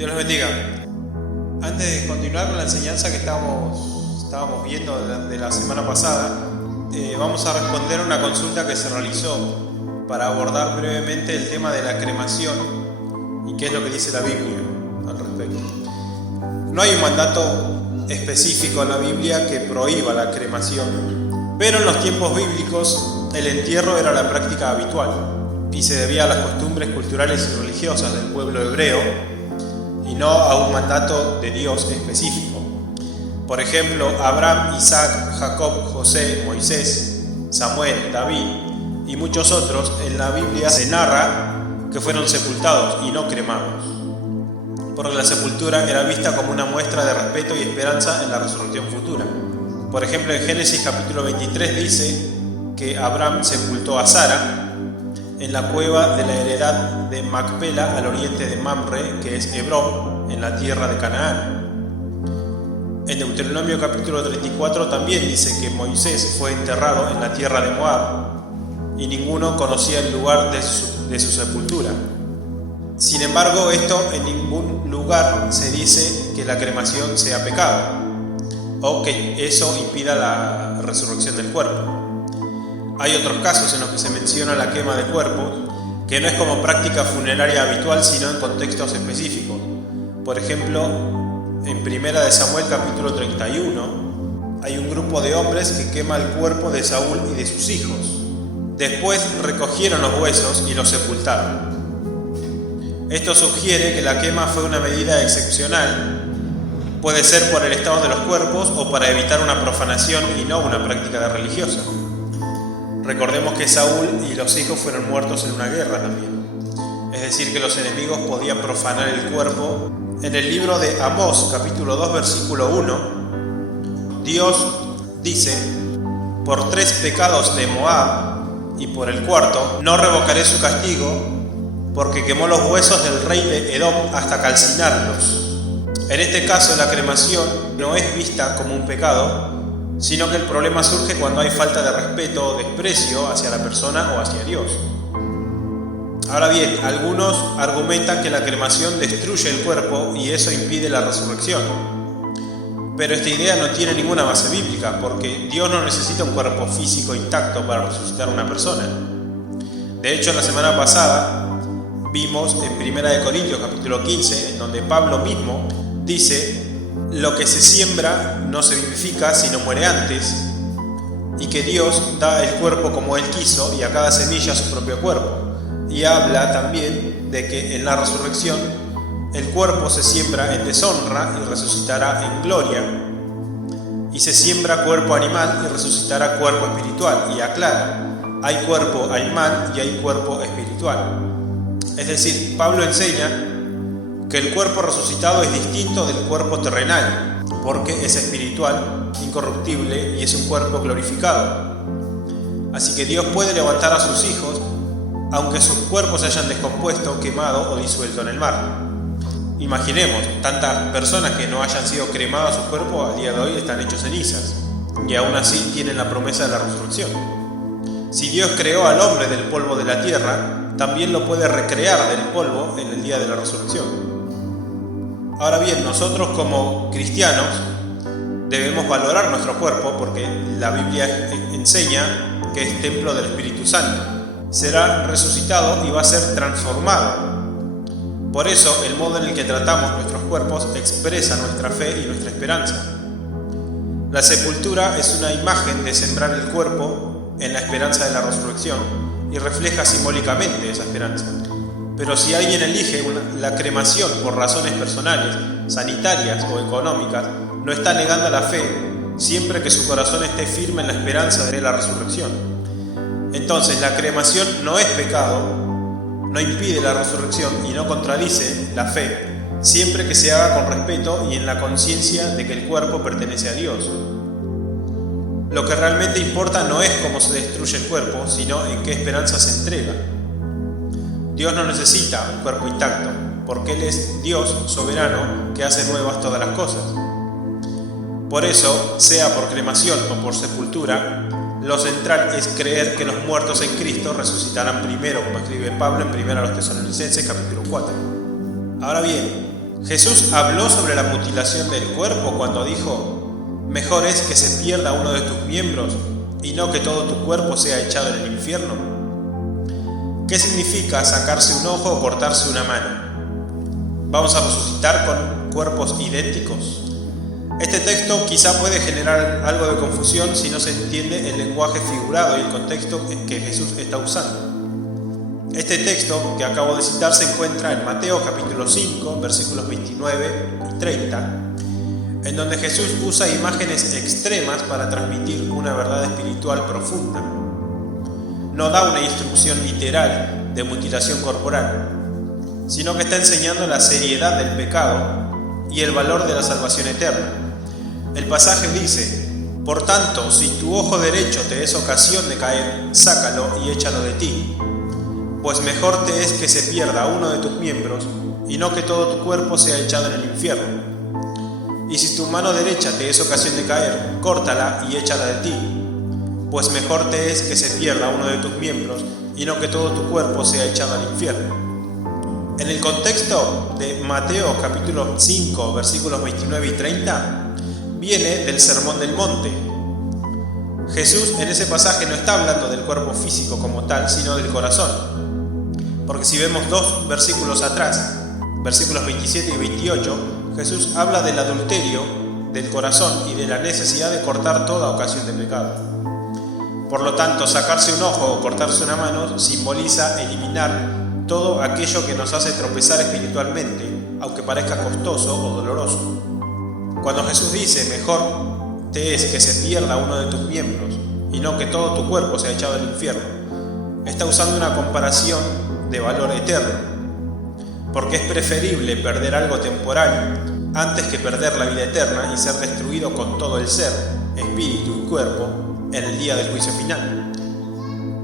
Dios los bendiga. Antes de continuar con la enseñanza que estábamos viendo de la semana pasada, vamos a responder una consulta que se realizó para abordar brevemente el tema de la cremación y qué es lo que dice la Biblia al respecto. No hay un mandato específico en la Biblia que prohíba la cremación, pero en los tiempos bíblicos el entierro era la práctica habitual y se debía a las costumbres culturales y religiosas del pueblo hebreo y no a un mandato de Dios específico. Por ejemplo, Abraham, Isaac, Jacob, José, Moisés, Samuel, David y muchos otros en la Biblia se narra que fueron sepultados y no cremados, porque la sepultura era vista como una muestra de respeto y esperanza en la resurrección futura. Por ejemplo, en Génesis capítulo 23 dice que Abraham sepultó a Sara en la cueva de la heredad de Macpela al oriente de Mamre, que es Hebrón, en la tierra de Canaán. En Deuteronomio capítulo 34 también dice que Moisés fue enterrado en la tierra de Moab y ninguno conocía el lugar de su sepultura. Sin embargo, esto en ningún lugar se dice que la cremación sea pecado o que eso impida la resurrección del cuerpo. Hay otros casos en los que se menciona la quema de cuerpos, que no es como práctica funeraria habitual, sino en contextos específicos. Por ejemplo, en 1 de Samuel capítulo 31, hay un grupo de hombres que quema el cuerpo de Saúl y de sus hijos. Después recogieron los huesos y los sepultaron. Esto sugiere que la quema fue una medida excepcional, puede ser por el estado de los cuerpos o para evitar una profanación y no una práctica religiosa. Recordemos que Saúl y los hijos fueron muertos en una guerra también. Es decir, que los enemigos podían profanar el cuerpo. En el libro de Amós, capítulo 2, versículo 1, Dios dice: por 3 pecados de Moab y por el cuarto, no revocaré su castigo, porque quemó los huesos del rey de Edom hasta calcinarlos. En este caso, la cremación no es vista como un pecado, sino que el problema surge cuando hay falta de respeto o desprecio hacia la persona o hacia Dios. Ahora bien, algunos argumentan que la cremación destruye el cuerpo y eso impide la resurrección. Pero esta idea no tiene ninguna base bíblica, porque Dios no necesita un cuerpo físico intacto para resucitar a una persona. De hecho, la semana pasada vimos en 1 de Corintios capítulo 15, en donde Pablo mismo dice: lo que se siembra no se vivifica, sino muere antes, y que Dios da el cuerpo como Él quiso y a cada semilla su propio cuerpo. Y habla también de que en la resurrección el cuerpo se siembra en deshonra y resucitará en gloria, y se siembra cuerpo animal y resucitará cuerpo espiritual. Y aclara: hay cuerpo animal y hay cuerpo espiritual. Es decir, Pablo enseña que el cuerpo resucitado es distinto del cuerpo terrenal, porque es espiritual, incorruptible y es un cuerpo glorificado. Así que Dios puede levantar a sus hijos, aunque sus cuerpos se hayan descompuesto, quemado o disuelto en el mar. Imaginemos, tantas personas que no hayan sido cremadas sus cuerpos al día de hoy están hechos cenizas, y aún así tienen la promesa de la resurrección. Si Dios creó al hombre del polvo de la tierra, también lo puede recrear del polvo en el día de la resurrección. Ahora bien, nosotros como cristianos debemos valorar nuestro cuerpo, porque la Biblia enseña que es templo del Espíritu Santo. Será resucitado y va a ser transformado. Por eso, el modo en el que tratamos nuestros cuerpos expresa nuestra fe y nuestra esperanza. La sepultura es una imagen de sembrar el cuerpo en la esperanza de la resurrección y refleja simbólicamente esa esperanza. Pero si alguien elige la cremación por razones personales, sanitarias o económicas, no está negando la fe, siempre que su corazón esté firme en la esperanza de la resurrección. Entonces, la cremación no es pecado, no impide la resurrección y no contradice la fe, siempre que se haga con respeto y en la conciencia de que el cuerpo pertenece a Dios. Lo que realmente importa no es cómo se destruye el cuerpo, sino en qué esperanza se entrega. Dios no necesita un cuerpo intacto, porque Él es Dios soberano que hace nuevas todas las cosas. Por eso, sea por cremación o por sepultura, lo central es creer que los muertos en Cristo resucitarán primero, como escribe Pablo en 1 Tesalonicenses capítulo 4. Ahora bien, Jesús habló sobre la mutilación del cuerpo cuando dijo: mejor es que se pierda uno de tus miembros y no que todo tu cuerpo sea echado en el infierno. ¿Qué significa sacarse un ojo o cortarse una mano? ¿Vamos a resucitar con cuerpos idénticos? Este texto quizá puede generar algo de confusión si no se entiende el lenguaje figurado y el contexto que Jesús está usando. Este texto que acabo de citar se encuentra en Mateo capítulo 5, versículos 29 y 30, en donde Jesús usa imágenes extremas para transmitir una verdad espiritual profunda. No da una instrucción literal de mutilación corporal, sino que está enseñando la seriedad del pecado y el valor de la salvación eterna. El pasaje dice: por tanto, si tu ojo derecho te es ocasión de caer, sácalo y échalo de ti, pues mejor te es que se pierda uno de tus miembros y no que todo tu cuerpo sea echado en el infierno. Y si tu mano derecha te es ocasión de caer, córtala y échala de ti, pues mejor te es que se pierda uno de tus miembros y no que todo tu cuerpo sea echado al infierno. En el contexto de Mateo capítulo 5 versículos 29 y 30 viene del Sermón del Monte. Jesús en ese pasaje no está hablando del cuerpo físico como tal, sino del corazón. Porque si vemos dos versículos atrás, versículos 27 y 28, Jesús habla del adulterio del corazón y de la necesidad de cortar toda ocasión de pecado. Por lo tanto, sacarse un ojo o cortarse una mano simboliza eliminar todo aquello que nos hace tropezar espiritualmente, aunque parezca costoso o doloroso. Cuando Jesús dice: mejor te es que se pierda uno de tus miembros y no que todo tu cuerpo sea echado al infierno, está usando una comparación de valor eterno, porque es preferible perder algo temporal antes que perder la vida eterna y ser destruido con todo el ser, espíritu y cuerpo en el día del juicio final.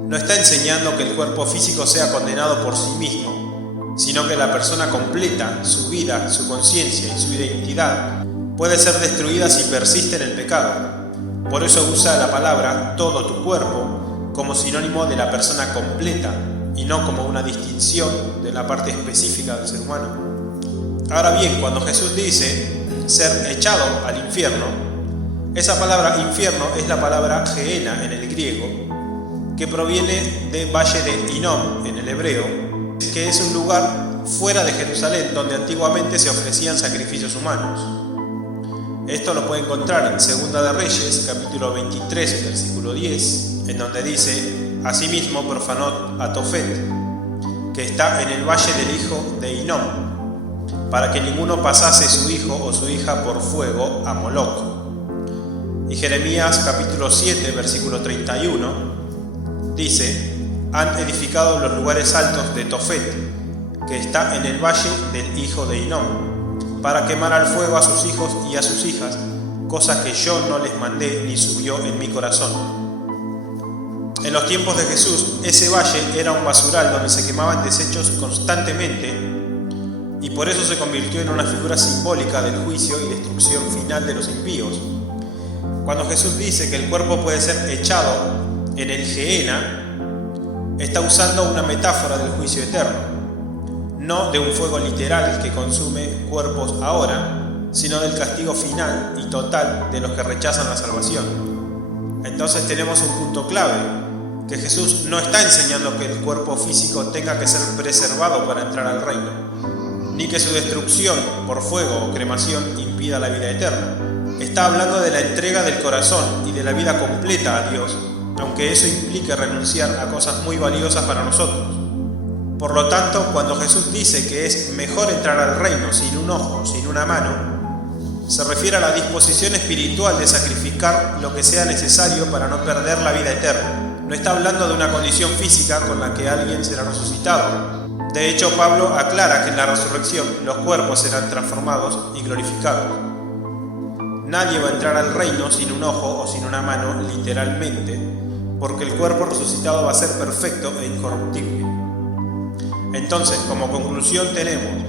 No está enseñando que el cuerpo físico sea condenado por sí mismo, sino que la persona completa, su vida, su conciencia y su identidad puede ser destruida si persiste en el pecado. Por eso usa la palabra todo tu cuerpo como sinónimo de la persona completa y no como una distinción de la parte específica del ser humano. Ahora bien, cuando Jesús dice ser echado al infierno, esa palabra infierno es la palabra Gehenna en el griego, que proviene de Valle de Hinnom en el hebreo, que es un lugar fuera de Jerusalén donde antiguamente se ofrecían sacrificios humanos. Esto lo puede encontrar en Segunda de Reyes, capítulo 23, versículo 10, en donde dice: asimismo profanó a Tofet, que está en el valle del hijo de Hinnom, para que ninguno pasase su hijo o su hija por fuego a Moloc. Y Jeremías capítulo 7, versículo 31, dice: han edificado los lugares altos de Tofet, que está en el valle del hijo de Hinnom, para quemar al fuego a sus hijos y a sus hijas, cosa que yo no les mandé ni subió en mi corazón. En los tiempos de Jesús, ese valle era un basural donde se quemaban desechos constantemente, y por eso se convirtió en una figura simbólica del juicio y destrucción final de los impíos. Cuando Jesús dice que el cuerpo puede ser echado en el Gehenna, está usando una metáfora del juicio eterno, no de un fuego literal que consume cuerpos ahora, sino del castigo final y total de los que rechazan la salvación. Entonces tenemos un punto clave, que Jesús no está enseñando que el cuerpo físico tenga que ser preservado para entrar al reino, ni que su destrucción por fuego o cremación impida la vida eterna. Está hablando de la entrega del corazón y de la vida completa a Dios, aunque eso implique renunciar a cosas muy valiosas para nosotros. Por lo tanto, cuando Jesús dice que es mejor entrar al reino sin un ojo, sin una mano, se refiere a la disposición espiritual de sacrificar lo que sea necesario para no perder la vida eterna. No está hablando de una condición física con la que alguien será resucitado. De hecho, Pablo aclara que en la resurrección los cuerpos serán transformados y glorificados. Nadie va a entrar al reino sin un ojo o sin una mano, literalmente, porque el cuerpo resucitado va a ser perfecto e incorruptible. Entonces, como conclusión tenemos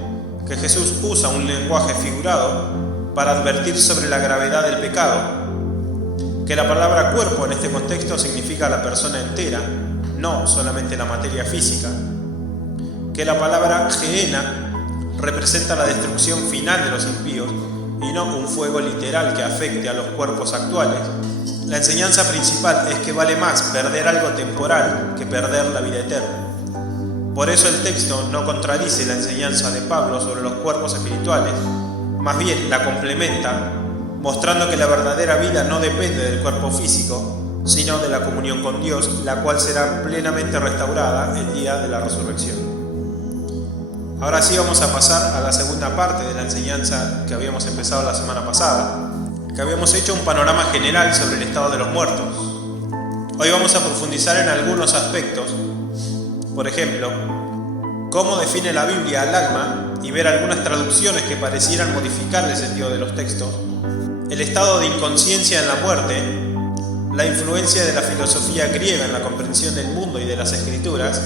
que Jesús usa un lenguaje figurado para advertir sobre la gravedad del pecado, que la palabra cuerpo en este contexto significa la persona entera, no solamente la materia física, que la palabra Gehenna representa la destrucción final de los impíos y no un fuego literal que afecte a los cuerpos actuales, la enseñanza principal es que vale más perder algo temporal que perder la vida eterna. Por eso el texto no contradice la enseñanza de Pablo sobre los cuerpos espirituales, más bien la complementa, mostrando que la verdadera vida no depende del cuerpo físico, sino de la comunión con Dios, la cual será plenamente restaurada el día de la resurrección. Ahora sí vamos a pasar a la segunda parte de la enseñanza que habíamos empezado la semana pasada, que habíamos hecho un panorama general sobre el estado de los muertos. Hoy vamos a profundizar en algunos aspectos, por ejemplo, cómo define la Biblia al alma y ver algunas traducciones que parecieran modificar el sentido de los textos, el estado de inconsciencia en la muerte, la influencia de la filosofía griega en la comprensión del mundo y de las escrituras.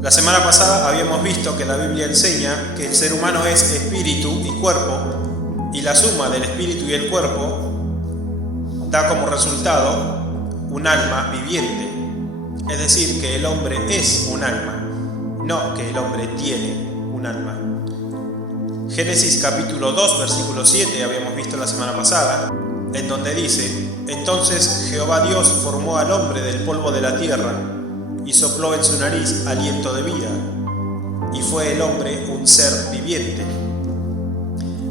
La semana pasada habíamos visto que la Biblia enseña que el ser humano es espíritu y cuerpo, y la suma del espíritu y el cuerpo da como resultado un alma viviente, es decir, que el hombre es un alma, no que el hombre tiene un alma. Génesis capítulo 2, versículo 7 habíamos visto la semana pasada, en donde dice: entonces Jehová Dios formó al hombre del polvo de la tierra y sopló en su nariz aliento de vida, y fue el hombre un ser viviente.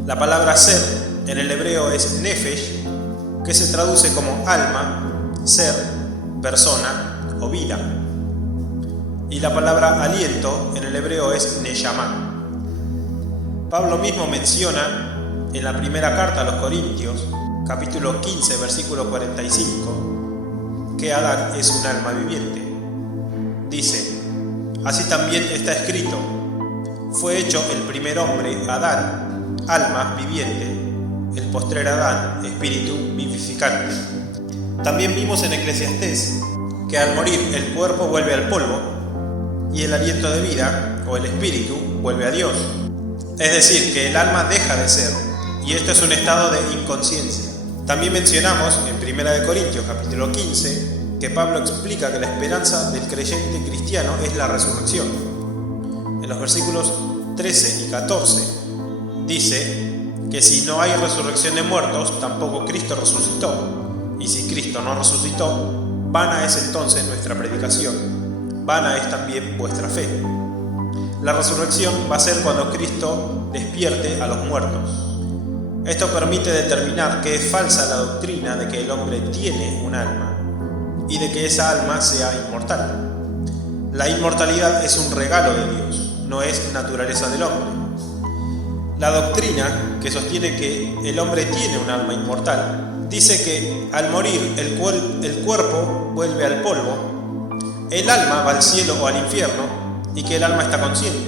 La palabra ser en el hebreo es nefesh, que se traduce como alma, ser, persona o vida. Y la palabra aliento en el hebreo es neshama. Pablo mismo menciona en la primera carta a los Corintios, capítulo 15, versículo 45, que Adán es un alma viviente. Dice: así también está escrito, fue hecho el primer hombre, Adán, alma viviente, el postrer Adán, espíritu vivificante. También vimos en Eclesiastés que al morir el cuerpo vuelve al polvo y el aliento de vida, o el espíritu, vuelve a Dios. Es decir, que el alma deja de ser, y esto es un estado de inconsciencia. También mencionamos en 1 Corintios capítulo 15 que Pablo explica que la esperanza del creyente cristiano es la resurrección. En los versículos 13 y 14 dice que si no hay resurrección de muertos, tampoco Cristo resucitó. Y si Cristo no resucitó, vana es entonces nuestra predicación, vana es también vuestra fe. La resurrección va a ser cuando Cristo despierte a los muertos. Esto permite determinar que es falsa la doctrina de que el hombre tiene un alma y de que esa alma sea inmortal. La inmortalidad es un regalo de Dios, no es naturaleza del hombre. La doctrina que sostiene que el hombre tiene un alma inmortal dice que al morir el cuerpo vuelve al polvo, el alma va al cielo o al infierno y que el alma está consciente,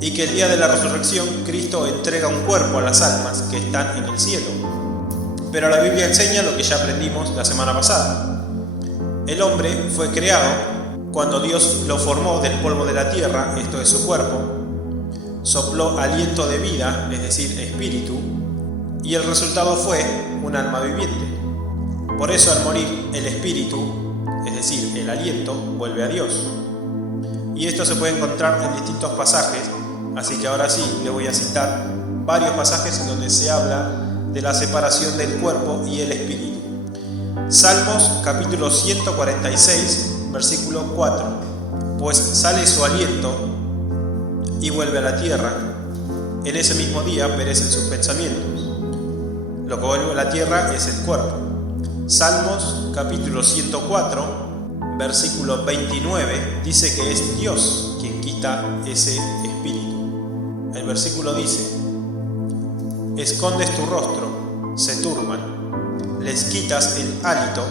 y que el día de la resurrección Cristo entrega un cuerpo a las almas que están en el cielo. Pero la Biblia enseña lo que ya aprendimos la semana pasada. El hombre fue creado cuando Dios lo formó del polvo de la tierra, esto es su cuerpo, sopló aliento de vida, es decir, espíritu, y el resultado fue un alma viviente. Por eso al morir el espíritu, es decir, el aliento, vuelve a Dios. Y esto se puede encontrar en distintos pasajes, así que ahora sí le voy a citar varios pasajes en donde se habla de la separación del cuerpo y el espíritu. Salmos capítulo 146, versículo 4. Pues sale su aliento y vuelve a la tierra, en ese mismo día perecen sus pensamientos. Lo que vuelve a la tierra es el cuerpo. Salmos capítulo 104, versículo 29 dice que es Dios quien quita ese espíritu. El versículo dice: escondes tu rostro, se turban, les quitas el hálito,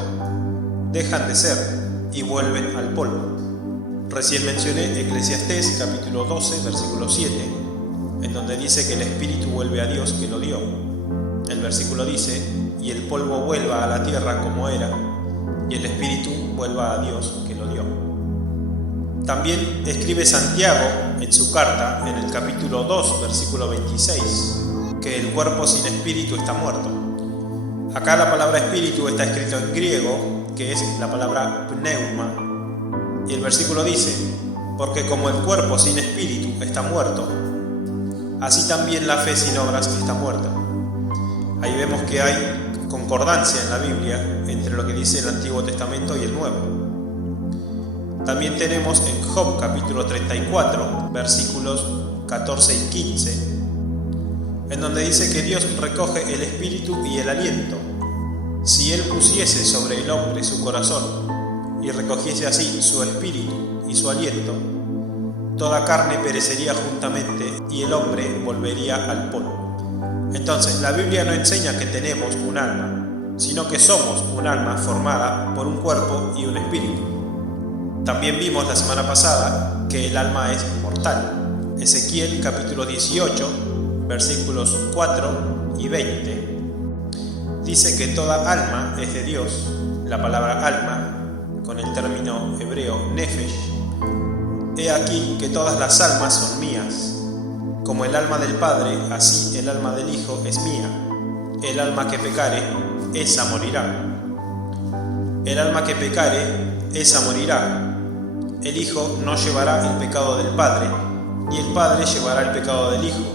dejan de ser y vuelven al polvo. Recién mencioné Eclesiastés capítulo 12, versículo 7, en donde dice que el espíritu vuelve a Dios que lo dio. El versículo dice: y el polvo vuelva a la tierra como era, y el espíritu vuelva a Dios que lo dio. También escribe Santiago en su carta, en el capítulo 2, versículo 26, que el cuerpo sin espíritu está muerto. Acá la palabra espíritu está escrito en griego, que es la palabra pneuma. Y el versículo dice: porque como el cuerpo sin espíritu está muerto, así también la fe sin obras está muerta. Ahí vemos que hay concordancia en la Biblia entre lo que dice el Antiguo Testamento y el Nuevo. También tenemos en Job capítulo 34, versículos 14 y 15, en donde dice que Dios recoge el espíritu y el aliento. Si Él pusiese sobre el hombre su corazón y recogiese así su espíritu y su aliento, toda carne perecería juntamente y el hombre volvería al polvo. Entonces, la Biblia no enseña que tenemos un alma, sino que somos un alma formada por un cuerpo y un espíritu. También vimos la semana pasada que el alma es mortal. Ezequiel capítulo 18, versículos 4 y 20, dice que toda alma es de Dios. La palabra alma, con el término hebreo nefesh, he aquí que todas las almas son mías. Como el alma del Padre, así el alma del Hijo es mía. El alma que pecare, esa morirá. El alma que pecare, esa morirá. El Hijo no llevará el pecado del Padre, ni el Padre llevará el pecado del Hijo.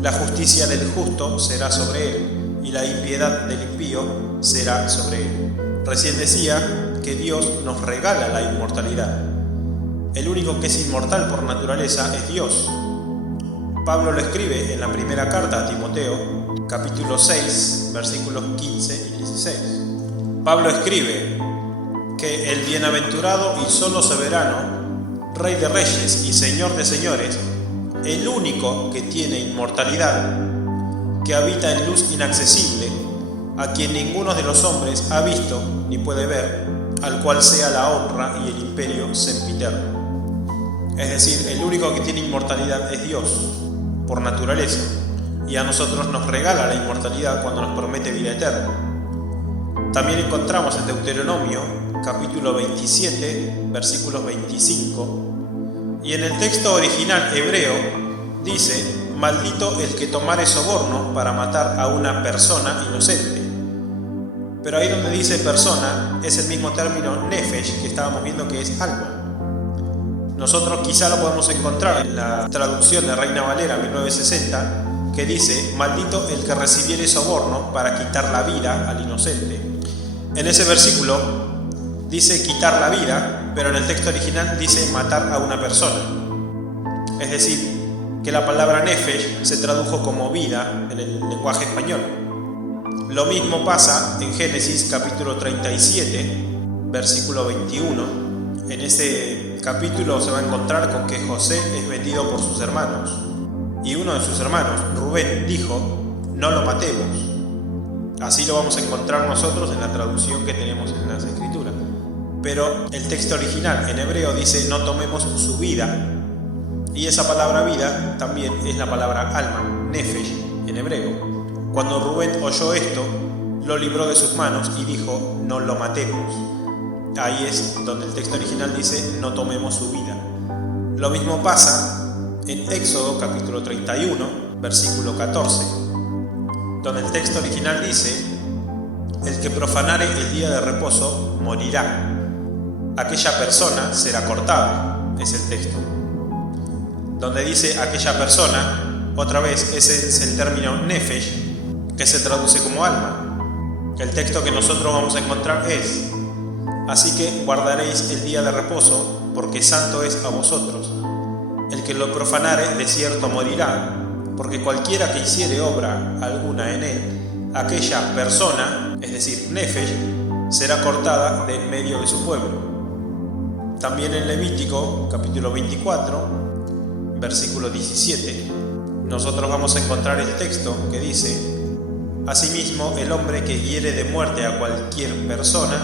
La justicia del justo será sobre él, y la impiedad del impío será sobre él. Recién decía que Dios nos regala la inmortalidad. El único que es inmortal por naturaleza es Dios. Pablo lo escribe en la primera carta a Timoteo, capítulo 6, versículos 15 y 16. Pablo escribe que el bienaventurado y solo soberano, Rey de reyes y Señor de señores, el único que tiene inmortalidad, que habita en luz inaccesible, a quien ninguno de los hombres ha visto ni puede ver, al cual sea la honra y el imperio sempiterno. Es decir, el único que tiene inmortalidad es Dios, por naturaleza, y a nosotros nos regala la inmortalidad cuando nos promete vida eterna. También encontramos en Deuteronomio, capítulo 27, versículos 25, y en el texto original hebreo dice: maldito el que tomare soborno para matar a una persona inocente. Pero ahí donde dice persona es el mismo término nefesh que estábamos viendo, que es alma. Nosotros quizá lo podemos encontrar en la traducción de Reina Valera 1960, que dice: maldito el que recibiere soborno para quitar la vida al inocente. En ese versículo dice quitar la vida, pero en el texto original dice matar a una persona. Es decir, que la palabra nefesh se tradujo como vida en el lenguaje español. Lo mismo pasa en Génesis capítulo 37, versículo 21. En este capítulo se va a encontrar con que José es vendido por sus hermanos. Y uno de sus hermanos, Rubén, dijo: no lo matemos. Así lo vamos a encontrar nosotros en la traducción que tenemos en las Escrituras. Pero el texto original en hebreo dice: no tomemos su vida. Y esa palabra vida también es la palabra alma, nefesh, en hebreo. Cuando Rubén oyó esto, lo libró de sus manos y dijo: no lo matemos. Ahí es donde el texto original dice: no tomemos su vida. Lo mismo pasa en Éxodo capítulo 31, versículo 14, donde el texto original dice: el que profanare el día de reposo morirá. Aquella persona será cortada, es el texto. Donde dice aquella persona, otra vez ese es el término nefesh, que se traduce como alma. El texto que nosotros vamos a encontrar es: así que guardaréis el día de reposo, porque santo es a vosotros. El que lo profanare de cierto morirá, porque cualquiera que hiciere obra alguna en él, aquella persona, es decir, nefesh, será cortada de en medio de su pueblo. También en Levítico, capítulo 24, versículo 17, nosotros vamos a encontrar el texto que dice: asimismo, el hombre que hiere de muerte a cualquier persona,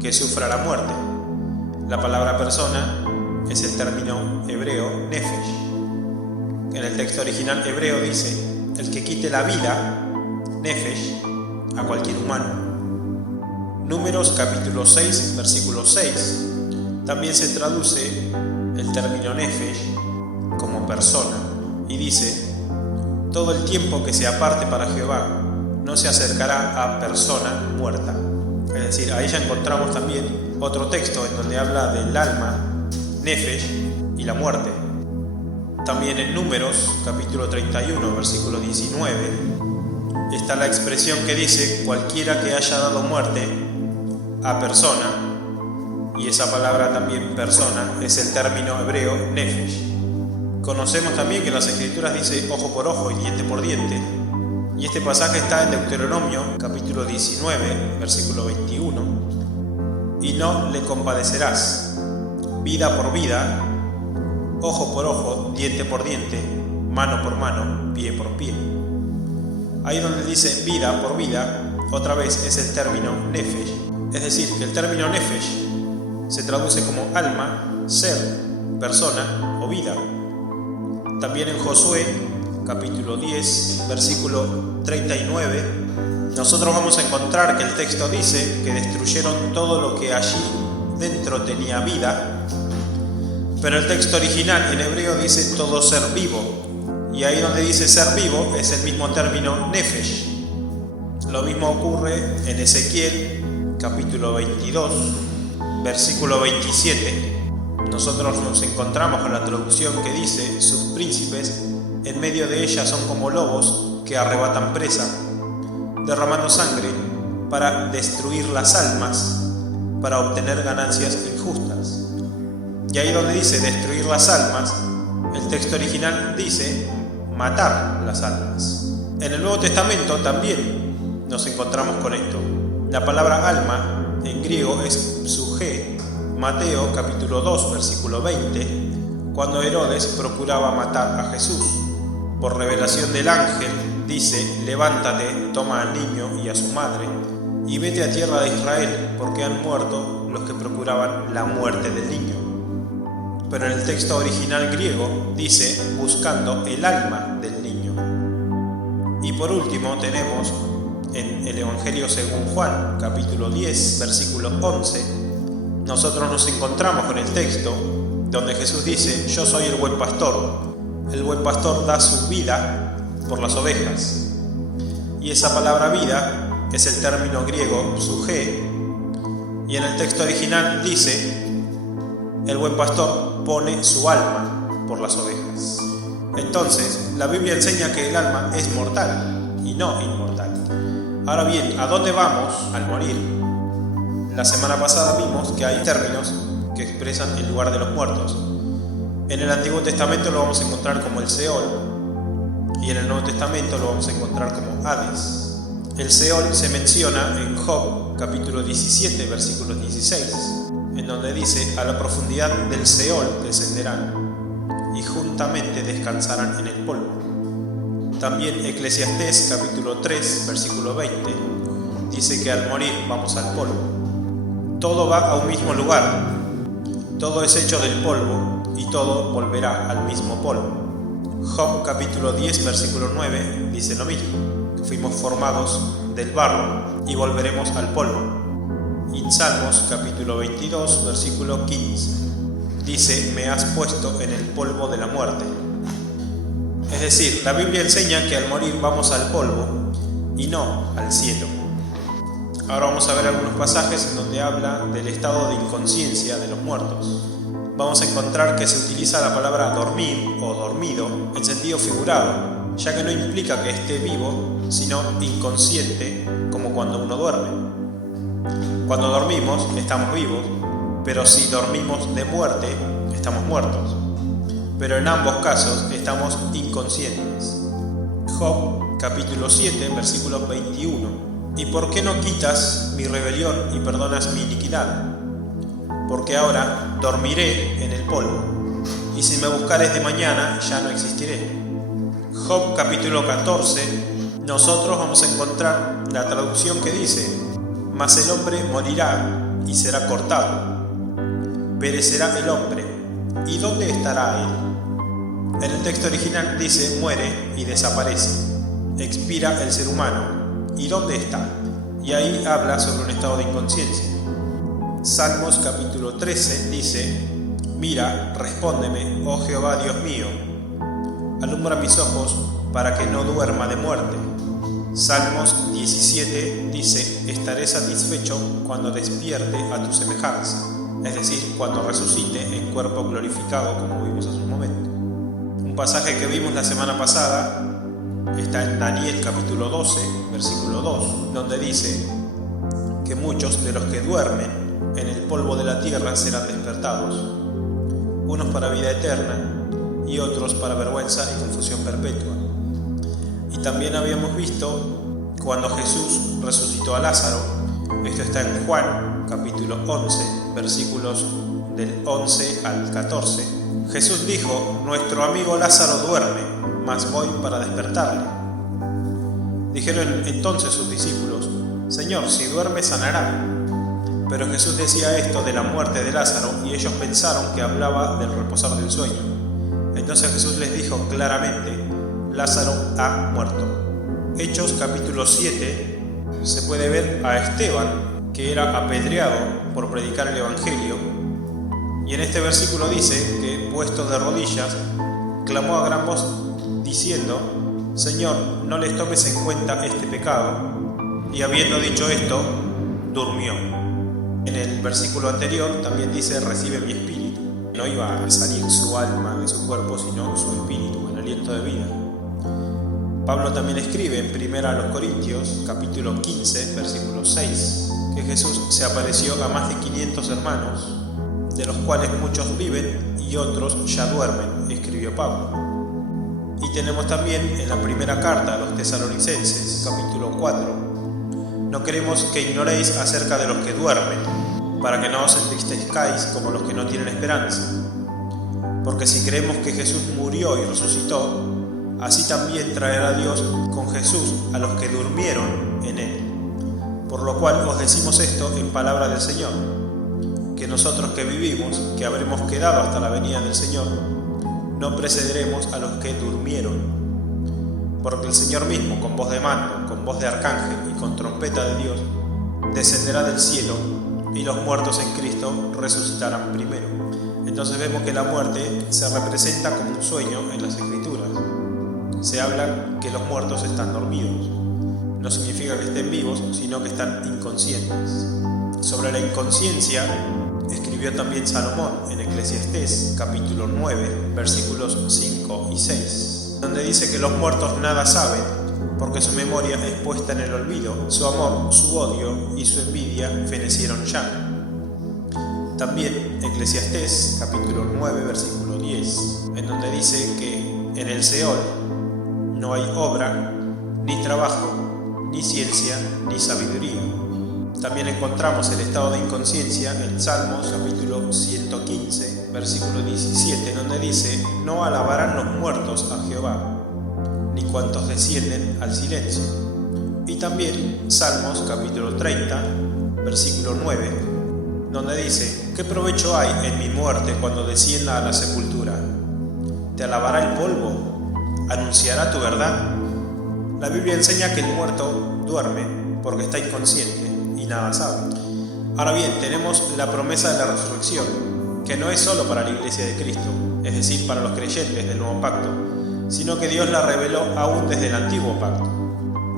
que sufra la muerte. La palabra persona es el término hebreo nefesh. En el texto original hebreo dice: el que quite la vida, nefesh, a cualquier humano. Números capítulo 6, versículo 6, también se traduce el término nefesh como persona, y dice: todo el tiempo que se aparte para Jehová no se acercará a persona muerta. Es decir, ahí ya encontramos también otro texto en donde habla del alma, nefesh, y la muerte. También en Números, capítulo 31, versículo 19, está la expresión que dice cualquiera que haya dado muerte a persona, y esa palabra también persona es el término hebreo nefesh. Conocemos también que en las Escrituras dice ojo por ojo y diente por diente, y este pasaje está en Deuteronomio, capítulo 19, versículo 21, y no le compadecerás, vida por vida, ojo por ojo, diente por diente, mano por mano, pie por pie. Ahí donde dice vida por vida, otra vez es el término nefesh, es decir, que el término nefesh se traduce como alma, ser, persona o vida. También en Josué, capítulo 10, versículo 39, nosotros vamos a encontrar que el texto dice que destruyeron todo lo que allí dentro tenía vida, pero el texto original en hebreo dice todo ser vivo, y ahí donde dice ser vivo es el mismo término nefesh. Lo mismo ocurre en Ezequiel, capítulo 22, versículo 27. Nosotros nos encontramos con la traducción que dice: sus príncipes en medio de ella son como lobos que arrebatan presa, derramando sangre para destruir las almas, para obtener ganancias injustas. Y ahí donde dice destruir las almas, el texto original dice matar las almas. En el Nuevo Testamento también nos encontramos con esto. La palabra alma en griego es psuje. Mateo capítulo 2 versículo 20, cuando Herodes procuraba matar a Jesús. Por revelación del ángel dice: levántate, toma al niño y a su madre y vete a tierra de Israel, porque han muerto los que procuraban la muerte del niño. Pero en el texto original griego dice buscando el alma del niño. Y por último tenemos en el Evangelio según Juan capítulo 10 versículo 11, nosotros nos encontramos con el texto donde Jesús dice: yo soy el buen pastor da su vida por las ovejas. Y esa palabra vida es el término griego psuje, y en el texto original dice: el buen pastor pone su alma por las ovejas. Entonces, la Biblia enseña que el alma es mortal y no inmortal. Ahora bien, ¿a dónde vamos al morir? La semana pasada vimos que hay términos que expresan el lugar de los muertos. En el Antiguo Testamento lo vamos a encontrar como el Seol, y en el Nuevo Testamento lo vamos a encontrar como Hades. El Seol se menciona en Job capítulo 17 versículo 16, en donde dice: a la profundidad del Seol descenderán y juntamente descansarán en el polvo. También Eclesiastés capítulo 3 versículo 20 dice que al morir vamos al polvo. Todo va a un mismo lugar, todo es hecho del polvo y todo volverá al mismo polvo. Job capítulo 10 versículo 9 dice lo mismo: fuimos formados del barro y volveremos al polvo. Y en Salmos capítulo 22 versículo 15 dice: me has puesto en el polvo de la muerte. Es decir, la Biblia enseña que al morir vamos al polvo y no al cielo. Ahora vamos a ver algunos pasajes en donde habla del estado de inconsciencia de los muertos. Vamos a encontrar que se utiliza la palabra dormir o dormido en sentido figurado, ya que no implica que esté vivo, sino inconsciente, como cuando uno duerme. Cuando dormimos estamos vivos, pero si dormimos de muerte estamos muertos. Pero en ambos casos estamos inconscientes. Job capítulo 7 versículo 21. ¿Y por qué no quitas mi rebelión y perdonas mi iniquidad? Porque ahora dormiré en el polvo, y si me buscares de mañana ya no existiré. Job capítulo 14, nosotros vamos a encontrar la traducción que dice: mas el hombre morirá y será cortado, perecerá el hombre, ¿y dónde estará él? En el texto original dice: muere y desaparece, expira el ser humano, ¿y dónde está? Y ahí habla sobre un estado de inconsciencia. Salmos capítulo 13 dice: mira, respóndeme, oh Jehová Dios mío, alumbra mis ojos para que no duerma de muerte. Salmos 17 dice: estaré satisfecho cuando despierte a tu semejanza, es decir, cuando resucite en cuerpo glorificado, como vimos hace un momento. Un pasaje que vimos la semana pasada está en Daniel capítulo 12, versículo 2, donde dice que muchos de los que duermen en el polvo de la tierra serán despertados, unos para vida eterna y otros para vergüenza y confusión perpetua. Y también habíamos visto cuando Jesús resucitó a Lázaro. Esto está en Juan capítulo 11, versículos del 11 al 14. Jesús dijo: nuestro amigo Lázaro duerme, mas voy para despertarle. Dijeron entonces sus discípulos: Señor, si duerme sanará. Pero Jesús decía esto de la muerte de Lázaro, y ellos pensaron que hablaba del reposar del sueño. Entonces Jesús les dijo claramente: Lázaro ha muerto. Hechos capítulo 7 se puede ver a Esteban, que era apedreado por predicar el Evangelio, y en este versículo dice que, puesto de rodillas, clamó a gran voz diciendo: Señor, no les tomes en cuenta este pecado. Y habiendo dicho esto, durmió. En el versículo anterior también dice: recibe mi espíritu. No iba a salir su alma de su cuerpo, sino su espíritu, el aliento de vida. Pablo también escribe en 1 Corintios capítulo 15, versículo 6, que Jesús se apareció a más de 500 hermanos, de los cuales muchos viven y otros ya duermen, escribió Pablo. Y tenemos también en la primera carta a los Tesalonicenses, capítulo 4, no queremos que ignoréis acerca de los que duermen, para que no os entristezcáis como los que no tienen esperanza. Porque si creemos que Jesús murió y resucitó, así también traerá Dios con Jesús a los que durmieron en él. Por lo cual os decimos esto en palabra del Señor, que nosotros que vivimos, que habremos quedado hasta la venida del Señor, no precederemos a los que durmieron. Porque el Señor mismo, con voz de mando, con voz de arcángel y con trompeta de Dios, descenderá del cielo, y los muertos en Cristo resucitarán primero. Entonces vemos que la muerte se representa como un sueño en las Escrituras. Se habla que los muertos están dormidos. No significa que estén vivos, sino que están inconscientes. Sobre la inconsciencia escribió también Salomón en Eclesiastés capítulo 9, versículos 5 y 6. Donde dice que los muertos nada saben, porque su memoria es puesta en el olvido, su amor, su odio y su envidia fenecieron ya. También Eclesiastés capítulo 9 versículo 10, en donde dice que en el Seol no hay obra, ni trabajo, ni ciencia, ni sabiduría. También encontramos el estado de inconsciencia en Salmos capítulo 115, versículo 17, donde dice: no alabarán los muertos a Jehová, ni cuantos descienden al silencio. Y también Salmos capítulo 30, versículo 9, donde dice: ¿qué provecho hay en mi muerte cuando descienda a la sepultura? ¿Te alabará el polvo? ¿Anunciará tu verdad? La Biblia enseña que el muerto duerme porque está inconsciente y nada sabe. Ahora bien, tenemos la promesa de la resurrección, que no es solo para la Iglesia de Cristo, es decir, para los creyentes del Nuevo Pacto, sino que Dios la reveló aún desde el Antiguo Pacto.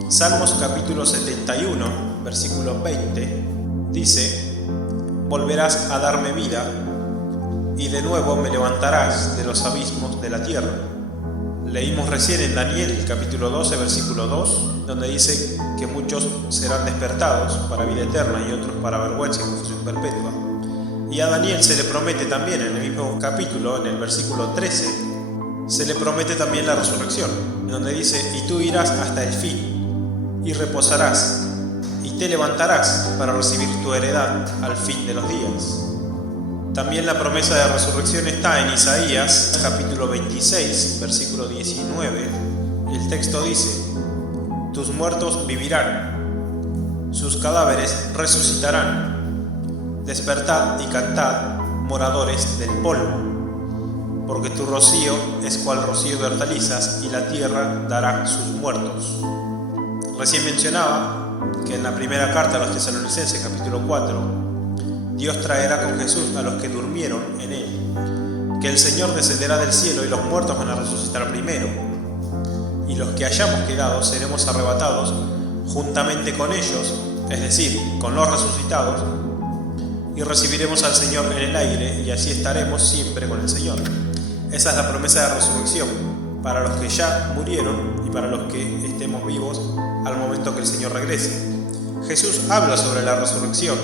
Salmos capítulo 71, versículo 20, dice: volverás a darme vida, y de nuevo me levantarás de los abismos de la tierra. Leímos recién en Daniel capítulo 12, versículo 2, donde dice que muchos serán despertados para vida eterna y otros para vergüenza y confusión perpetua. Y a Daniel se le promete también en el mismo capítulo, en el versículo 13, se le promete también la resurrección, donde dice: y tú irás hasta el fin, y reposarás, y te levantarás para recibir tu heredad al fin de los días. También la promesa de resurrección está en Isaías capítulo 26, versículo 19. El texto dice: tus muertos vivirán, sus cadáveres resucitarán. Despertad y cantad, moradores del polvo, porque tu rocío es cual rocío de hortalizas, y la tierra dará sus muertos. Recién mencionaba que en la primera carta a los Tesalonicenses capítulo 4, Dios traerá con Jesús a los que durmieron en él, que el Señor descenderá del cielo y los muertos van a resucitar primero, y los que hayamos quedado seremos arrebatados juntamente con ellos, es decir, con los resucitados, y recibiremos al Señor en el aire, y así estaremos siempre con el Señor. Esa es la promesa de resurrección. para los que ya murieron y para los que estemos vivos al momento que el Señor regrese. Jesús habla sobre la resurrección.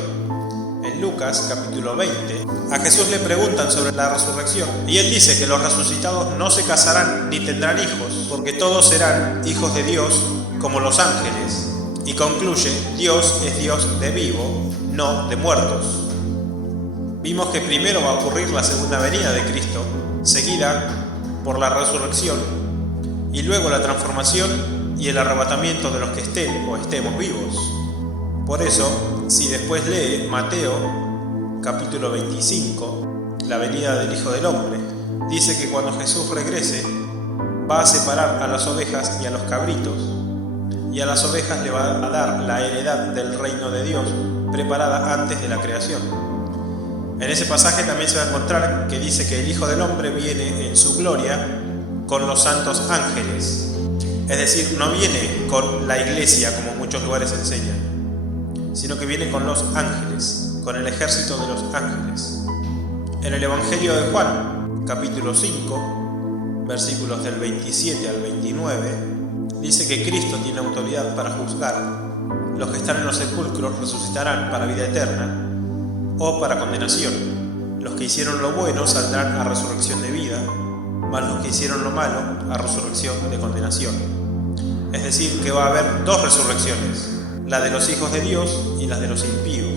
En Lucas capítulo 20, a Jesús le preguntan sobre la resurrección y él dice que los resucitados no se casarán ni tendrán hijos, porque todos serán hijos de Dios como los ángeles. Y concluye, Dios es Dios de vivo, no de muertos. Vimos que primero va a ocurrir la segunda venida de Cristo, seguida por la resurrección, y luego la transformación y el arrebatamiento de los que estén o estemos vivos. Por eso, si después lee Mateo capítulo 25, la venida del Hijo del Hombre, dice que cuando Jesús regrese, va a separar a las ovejas y a los cabritos, y a las ovejas le va a dar la heredad del reino de Dios preparada antes de la creación. En ese pasaje también se va a encontrar que dice que el Hijo del Hombre viene en su gloria con los santos ángeles. Es decir, no viene con la iglesia como en muchos lugares enseñan, sino que viene con los ángeles, con el ejército de los ángeles. En el Evangelio de Juan, capítulo 5, versículos del 27 al 29, dice que Cristo tiene autoridad para juzgar. Los que están en los sepulcros resucitarán para vida eterna o para condenación. Los que hicieron lo bueno saldrán a resurrección de vida, mas los que hicieron lo malo a resurrección de condenación. Es decir, que va a haber dos resurrecciones, la de los hijos de Dios y la de los impíos.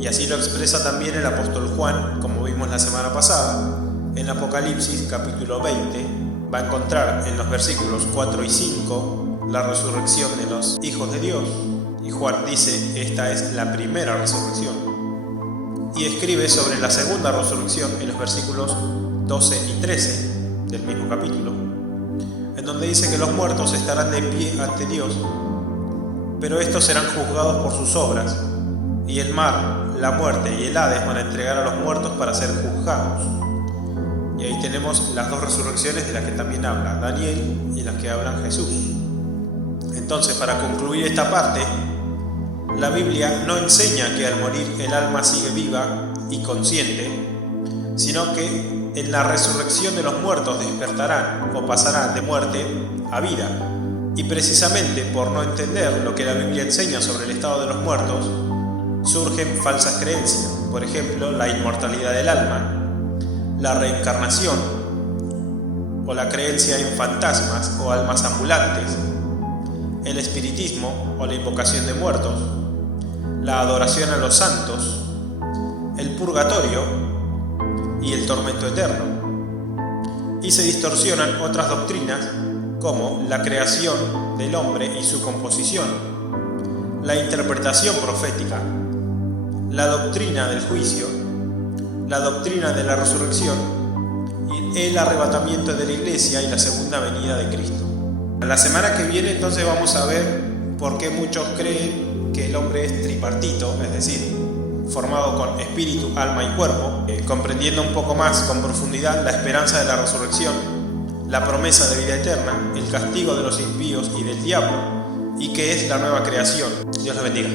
Y así lo expresa también el apóstol Juan, como vimos la semana pasada. En Apocalipsis capítulo 20 va a encontrar en los versículos 4 y 5 la resurrección de los hijos de Dios. Y Juan dice, esta es la primera resurrección. Y escribe sobre la segunda resurrección en los versículos 12 y 13 del mismo capítulo, en donde dice que los muertos estarán de pie ante Dios, pero estos serán juzgados por sus obras, y el mar, la muerte y el Hades van a entregar a los muertos para ser juzgados. Y ahí tenemos las dos resurrecciones de las que también habla Daniel y las que habla Jesús. Entonces, para concluir esta parte, la Biblia no enseña que al morir el alma sigue viva y consciente, sino que en la resurrección de los muertos despertarán o pasarán de muerte a vida. Y precisamente por no entender lo que la Biblia enseña sobre el estado de los muertos, surgen falsas creencias. Por ejemplo, la inmortalidad del alma, la reencarnación, o la creencia en fantasmas o almas ambulantes, el espiritismo o la invocación de muertos, la adoración a los santos, el purgatorio y el tormento eterno. Y se distorsionan otras doctrinas como la creación del hombre y su composición, la interpretación profética, la doctrina del juicio, la doctrina de la resurrección y el arrebatamiento de la iglesia y la segunda venida de Cristo. La semana que viene entonces vamos a ver por qué muchos creen que el hombre es tripartito, es decir, formado con espíritu, alma y cuerpo, comprendiendo un poco más con profundidad la esperanza de la resurrección, la promesa de vida eterna, el castigo de los impíos y del diablo, y que es la nueva creación. Dios los bendiga.